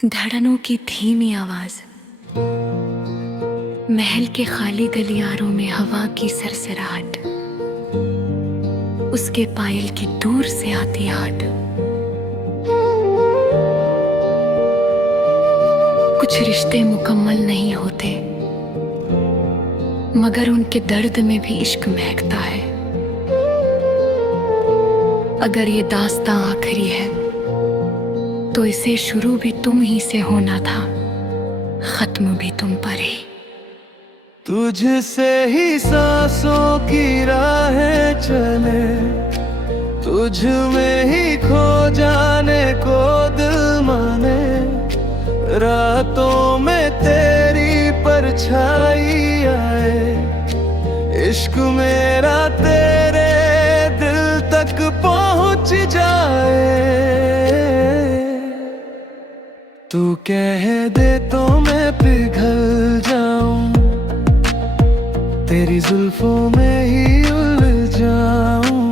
धड़नों की धीमी आवाज, महल के खाली गलियारों में हवा की सरसराहट, उसके पायल की दूर से आती आहट। कुछ रिश्ते मुकम्मल नहीं होते, मगर उनके दर्द में भी इश्क महकता है। अगर ये दास्तां आखिरी है तो इसे शुरू भी तुम ही से होना था, खत्म भी तुम पर ही। तुझसे ही सांसों की राहें चले, तुझ में ही खो जाने को दिल माने। रातों में तेरी परछाई आए, इश्क मेरा तेरे दिल तक पहुंच जाए। तू कह दे तो मैं पिघल जाऊं, तेरी जुल्फों में ही उलझ जाऊं।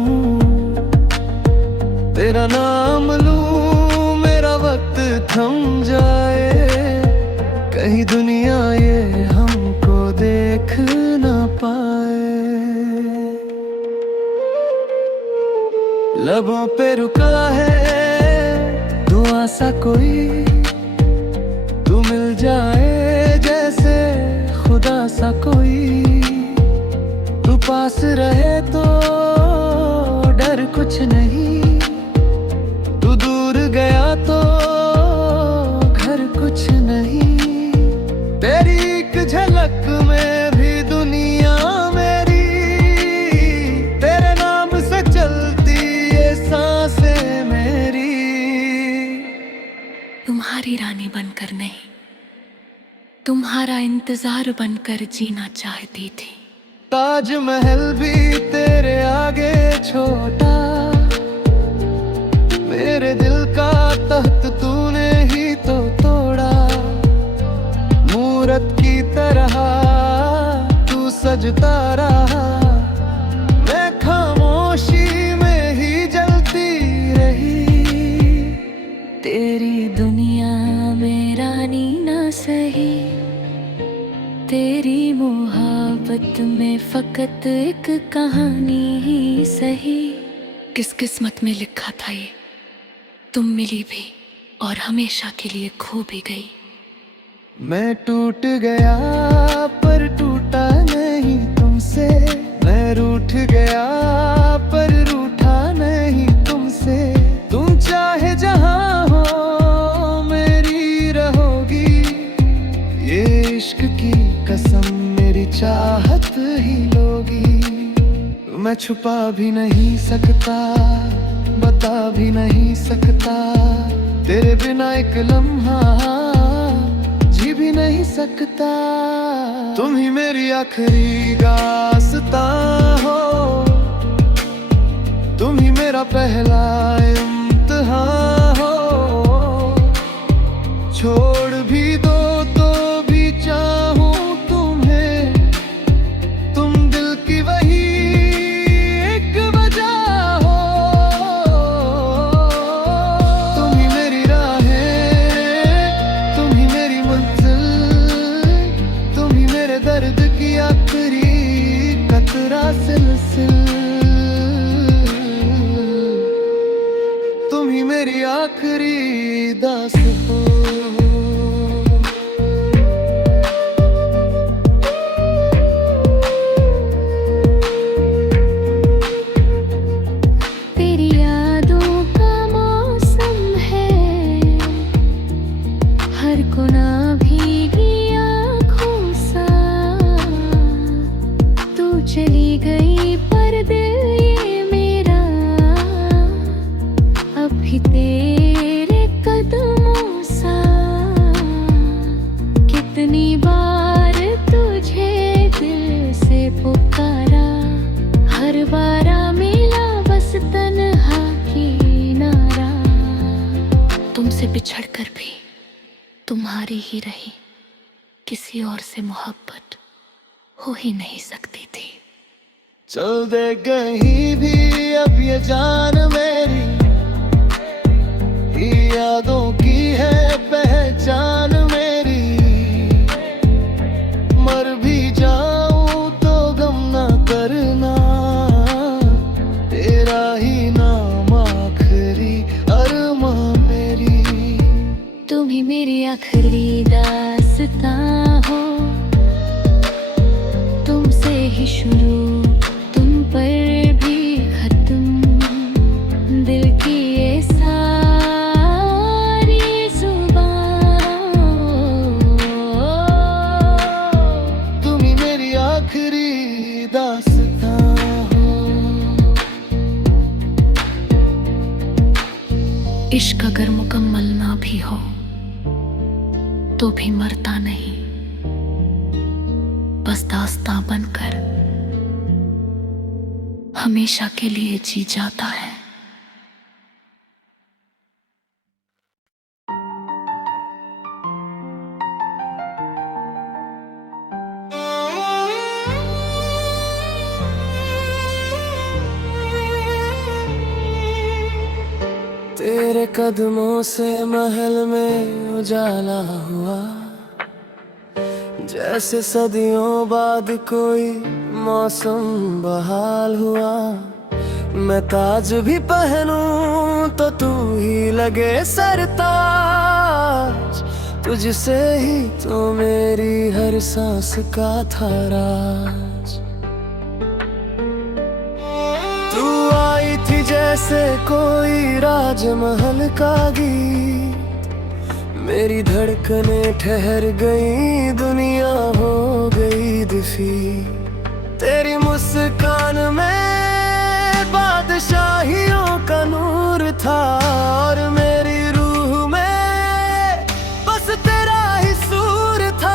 तेरा नाम लूं, मेरा वक्त थम जाए, कहीं दुनिया ये हमको देख ना पाए। लबों पे रुका है दुआ सा कोई, तू मिल जाए जैसे खुदा सा कोई। तू पास रहे तो डर कुछ नहीं, तू दूर गया तो घर कुछ नहीं। तेरी एक झलक में भी दुनिया मेरी, तेरे नाम से चलती ये सांसें मेरी। तुम्हारी रानी बनकर नहीं, तुम्हारा इंतजार बनकर जीना चाहती थी। ताजमहल भी तेरे आगे छोटा, मेरे दिल का तख्त तूने ही तो तोड़ा। मूरत की तरह तू सजता रहा, मैं खामोशी में ही जलती रही। तेरी दुनिया में रानी ना सही, तेरी मोहब्बत में फकत एक कहानी ही सही। किस किस्मत में लिखा था ये, तुम मिली भी और हमेशा के लिए खो भी गई। मैं टूट गया पर टूटा नहीं तुमसे, मैं रूठ गया पर रूठा नहीं तुमसे। तुम चाहे जहां हो मेरी रहोगी, ये इश्क की कसम मेरी चाहत ही लोगी। मैं छुपा भी नहीं सकता, बता भी नहीं सकता, तेरे बिना एक लम्हा जी भी नहीं सकता। तुम ही मेरी आखिरी दास्तां हो, तुम ही मेरा पहला इम्तिहान हो। छोड़ भी दो तो भी चाहूं तुम्हें, तुम दिल की वही एक वजह हो। तुम ही मेरी राहें, तुम ही मेरी मंजिल, तुम ही मेरे दर्द की आखिरी कतरा सिलसिल। तुम ही मेरी आखिरी दास्तां हो। तेरी यादों का मौसम है, हर कोना भीगी आँखों सा। तू चली गई पर दिल ये मेरा अभी तेरे कदमों सा। कितनी बार तुझे दिल से पुकारा, हर बारा मिला बस तन्हा किनारा। तुमसे बिछड़कर भी तुम्हारी ही रही, किसी और से मोहब्बत हो ही नहीं सकती थी। चल दे कहीं भी अब ये जान मेरी, यादों की है पहचान। तुम ही मेरी आखिरी दास्तां हो, तुमसे ही शुरू तुम पर भी खत्म, दिल की ये सारी जुबान। तुम ही मेरी आखिरी दास्तां हो। इश्क अगर मुकम्मल ना भी हो तो भी मरता नहीं, बस दास्तां बनकर हमेशा के लिए जी जाता है। तेरे कदमों से महल में उजाला हुआ, जैसे सदियों बाद कोई मौसम बहाल हुआ। मैं ताज भी पहनूं तो तू ही लगे सरताज, तुझसे ही तो मेरी हर सांस का था राज। तू आई थी जैसे कोई राजमहल का गीत, मेरी धड़कने ठहर गई, दुनिया हो गई दिफी। तेरी मुस्कान में बादशाहियों का नूर था, और मेरी रूह में बस तेरा ही सूर था।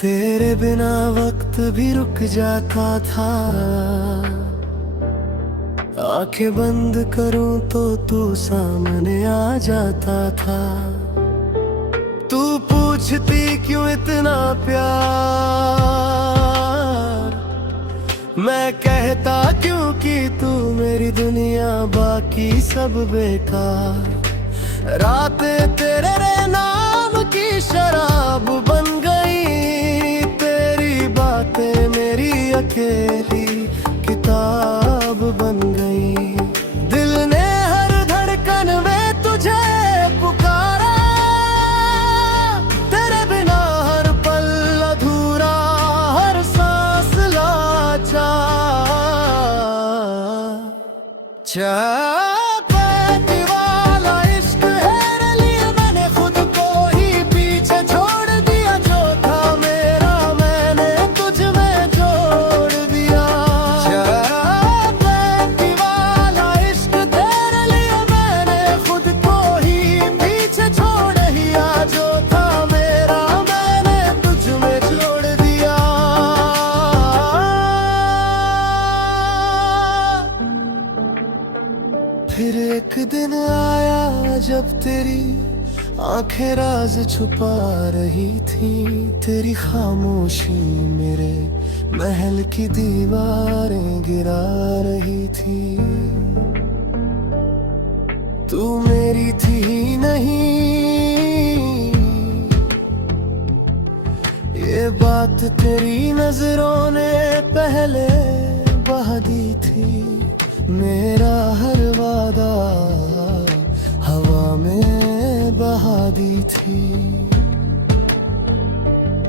तेरे बिना वक्त भी रुक जाता था, आंखें बंद करूं तो तू सामने आ जाता था। तू पूछती क्यों इतना प्यार, मैं कहता क्योंकि तू मेरी दुनिया बाकी सब बेकार। रातें तेरे नाम की शराब बन गई, मेरी अकेली किताब बन गई। दिल ने हर धड़कन में तुझे पुकारा, तेरे बिना हर पल अधूरा, हर सांस लाचार। फिर एक दिन आया जब तेरी आंखें राज छुपा रही थी, तेरी खामोशी मेरे महल की दीवारें गिरा रही थी। तू मेरी थी ही नहीं, ये बात तेरी नजरों ने पहले बहा दी थी। मेरा हर वादा हवा में बहा दी थी।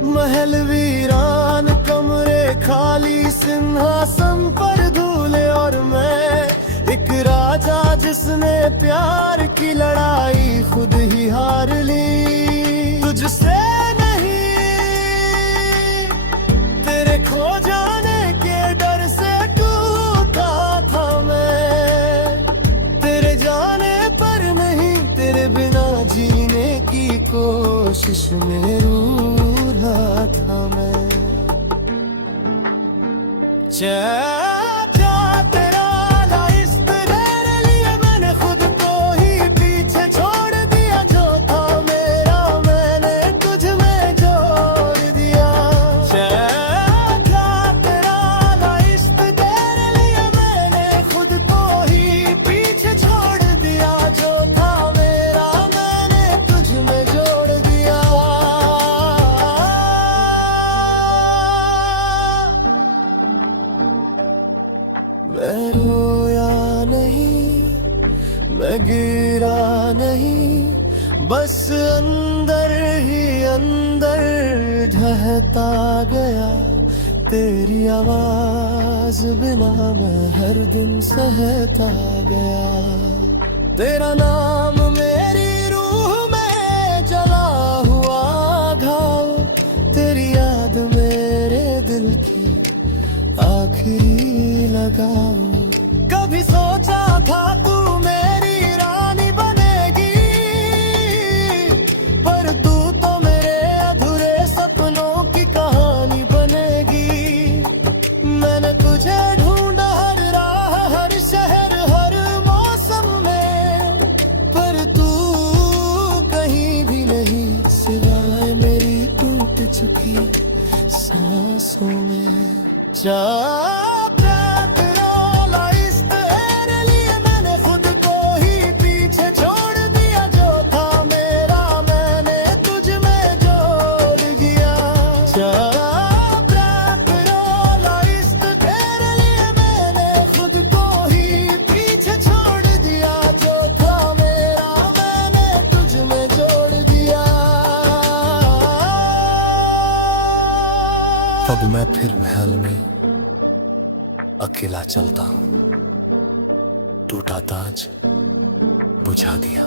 महल वीरान, कमरे खाली, सिंहासन पर धूले, और मैं एक राजा जिसने प्यार की लड़ाई खुद ही हार ली। तुझसे नहीं, तेरे खो जाने के डर से टूटा था मैं, तेरे जाने पर नहीं, तेरे बिना जीने की कोशिश में रूठा था मैं। तेरा ला इश्क तेरे लिए मैं गिरा नहीं, बस अंदर ही अंदर ढहता गया। तेरी आवाज बिना मैं हर दिन सहता गया। तेरा नाम मेरी रूह में जला हुआ घाव, तेरी याद मेरे दिल की आखिरी लगाओ। कभी सोचा था तू मेरी रानी बनेगी, पर तू तो मेरे अधूरे सपनों की कहानी बनेगी। मैंने तुझे ढूंढा हर राह, हर शहर, हर मौसम में, पर तू कहीं भी नहीं, सिवाय मेरी टूट चुकी सांसों में। अब मैं फिर महल में अकेला चलता हूँ, टूटा ताज बुझा दिया,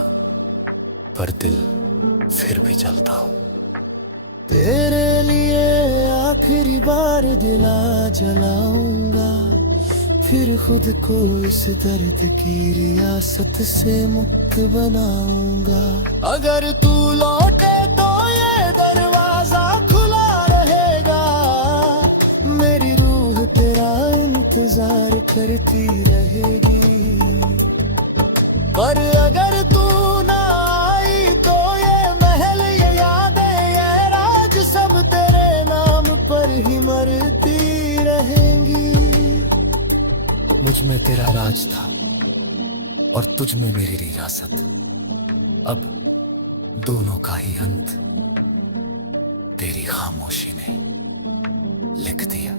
पर दिल फिर भी चलता हूँ। तेरे लिए आखिरी बार दिला जलाऊंगा, फिर खुद को इस दर्द की रियासत से मुक्त बनाऊंगा। अगर तू लौटे तो ये दरवाजा खुला रहेगा, मेरी रूह तेरा इंतजार करती रहेगी। पर अगर तू ना आई तो ये महल, ये यादें, ये राज सब तेरे नाम पर ही मरती रहेंगी। मुझ में तेरा राज था और तुझ में मेरी रियासत, अब दोनों का ही अंत तेरी खामोशी ने लिख दिया।